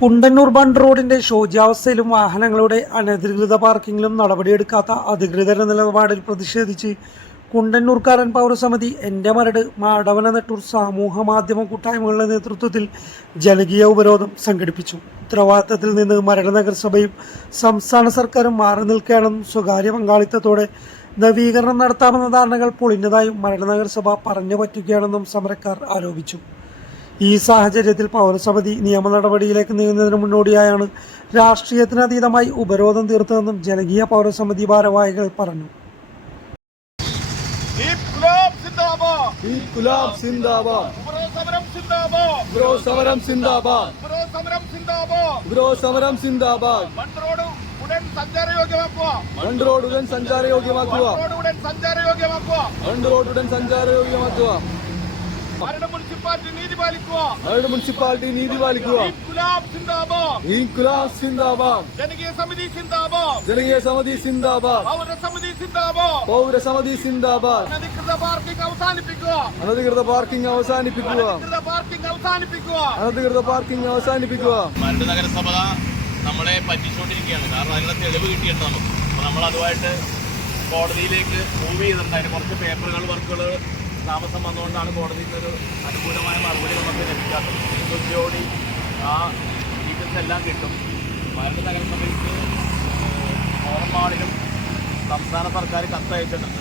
കുണ്ടന്നൂർ ബണ്ട് റോഡിന്റെ ശോചാവസ്ഥയിലും വാഹനങ്ങളുടെ അനധികൃത പാർക്കിങ്ങിലും നടപടിയെടുക്കാത്ത അധികൃതരുടെ നിലപാടിൽ പ്രതിഷേധിച്ച് കുണ്ടന്നൂർക്കാരൻ പൗരസമിതി എന്റെ മരട് മാടവന നെട്ടൂർ സാമൂഹ മാധ്യമ കൂട്ടായ്മകളുടെ നേതൃത്വത്തിൽ ജനകീയ ഉപരോധം സംഘടിപ്പിച്ചു. ഉത്തരവാദിത്തത്തിൽ നിന്ന് മരട് നഗരസഭയും സംസ്ഥാന സർക്കാരും മാറി നിൽക്കുകയാണെന്നും സ്വകാര്യ പങ്കാളിത്തത്തോടെ നവീകരണം നടത്താമെന്ന ധാരണകൾ പൊളിഞ്ഞതായും മരട് നഗരസഭ പറഞ്ഞു പറ്റുകയാണെന്നും സമരക്കാർ ആരോപിച്ചു. ഈ സാഹചര്യത്തിൽ പൗരസമിതി നിയമ നടപടിയിലേക്ക് നീങ്ങുന്നതിന് മുന്നോടിയായാണ് രാഷ്ട്രീയത്തിനതീതമായി ഉപരോധം തീർത്തതെന്നും ജനകീയ പൗരസമിതി ഭാരവാഹികൾ പറഞ്ഞു. ഇൻക്ലാബ് സിന്ദാബാദ് ഇൻകുലാബ് സിന്ദാബാദ് ഉപരോ സമരം സിന്ദാബാദ് ബ്രോ സമരം സിന്ദാബാദ് ഉപരോ സമരം സിന്ദാബാദ് ബ്രോ സമരം സിന്ദാബാദ് മണ്ണ് റോഡ് ഉടൻ സഞ്ചാരയോഗ്യമാക്കുക. മണ്ട് റോഡ് ഉടൻ സഞ്ചാരയോഗ്യമാക്കുക. മുനിസിപ്പാലിറ്റി നീതി പാലിക്കുക. മരട് മുനിസിപ്പാലിറ്റി നീതി പാലിക്കുക. ഇൻക്ലാബ് സിന്ദാബാദ്. ഇൻകുലാബ് സിന്ദാബാദ്. ജനകീയ സമിതി സിന്ദാബാദ്. ജനകീയ സമിതി സിന്ദാബാദ്. പൗരസമിതി സിന്ദാബാദ്. പൗരസമിതി സിന്ദാബാദ്. അനധികൃത പാർക്കിംഗ് അവസാനിപ്പിക്കുക. അനധികൃത പാർക്കിംഗ് അവസാനിപ്പിക്കുക. അനധികൃത പാർക്കിംഗ് അവസാനിപ്പിക്കുക. അനധികൃത പാർക്കിംഗ് അവസാനിപ്പിക്കുക. മരട് നഗരസഭ നമ്മളെ പറ്റിച്ചുകൊണ്ടിരിക്കുകയാണ് കാരണം അതിനുള്ള തെളിവ് കിട്ടിയിട്ടുണ്ട് നമുക്ക്. നമ്മൾ അതുമായിട്ട് കോടതിയിലേക്ക് മൂവ് ചെയ്തിട്ടുണ്ട്. അതിന് കുറച്ച് പേപ്പറുകൾ വർക്കുകൾ താമസം വന്നുകൊണ്ടാണ് കോടതിയിൽ നിന്നൊരു അനുകൂലമായ മറുപടി നമുക്ക് ലഭിക്കാത്തത്. ഉച്ചയോടി ആ ഡീറ്റെയിൽസ് എല്ലാം കിട്ടും. മരട് നഗരസഭയ്ക്ക് ഫോറമാളിലും സംസ്ഥാന സർക്കാർ കത്തയച്ചിട്ടുണ്ട്.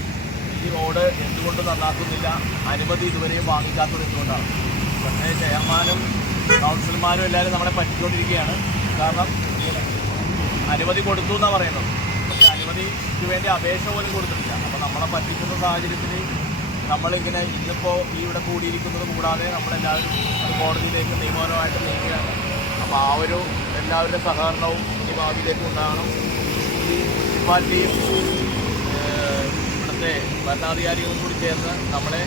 ഈ റോഡ് എന്തുകൊണ്ട് നന്നാക്കുന്നില്ല? അനുമതി ഇതുവരെയും വാങ്ങിക്കാത്തത് എന്തുകൊണ്ടാണ്? പക്ഷേ ചെയർമാനും കൗൺസിലർമാരും എല്ലാവരും നമ്മളെ പറ്റിക്കൊണ്ടിരിക്കുകയാണ്. കാരണം അനുമതി കൊടുത്തു എന്നാണ് പറയുന്നത്. പക്ഷേ അനുമതിക്ക് വേണ്ടി അപേക്ഷ പോലും കൊടുത്തിട്ടില്ല. അപ്പോൾ നമ്മളെ പറ്റിക്കുന്ന സാഹചര്യത്തിൽ നമ്മളിങ്ങനെ ഇന്നിപ്പോൾ ഈ ഇവിടെ കൂടിയിരിക്കുന്നത് കൂടാതെ നമ്മളെല്ലാവരും കോടതിയിലേക്ക് നിയമപരമായിട്ട് നീക്കുകയാണ് അപ്പോൾ ആ ഒരു എല്ലാവരുടെ സഹകരണവും ഈ ഭാവിയിലേക്ക് ഉണ്ടാകണം. ഈ മുനിസിപ്പാലിറ്റിയും ഇവിടുത്തെ ഭരണാധികാരികളും കൂടി ചേർന്ന് നമ്മളെ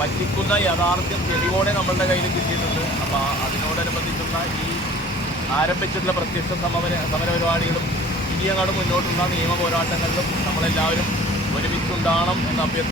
പറ്റിക്കുന്ന യാഥാർത്ഥ്യം തെളിവോടെ നമ്മളുടെ കയ്യിൽ കിട്ടിയിട്ടുണ്ട്. അപ്പോൾ അതിനോടനുബന്ധിച്ചുള്ള ഈ ആരംഭിച്ചിട്ടുള്ള പ്രത്യക്ഷ സമര സമരപരിപാടികളും ഇനി അങ്ങോട്ട് മുന്നോട്ടുള്ള നിയമ പോരാട്ടങ്ങളിലും നമ്മളെല്ലാവരും ഒരുമിച്ചുണ്ടാകണം എന്ന് അഭ്യർത്ഥന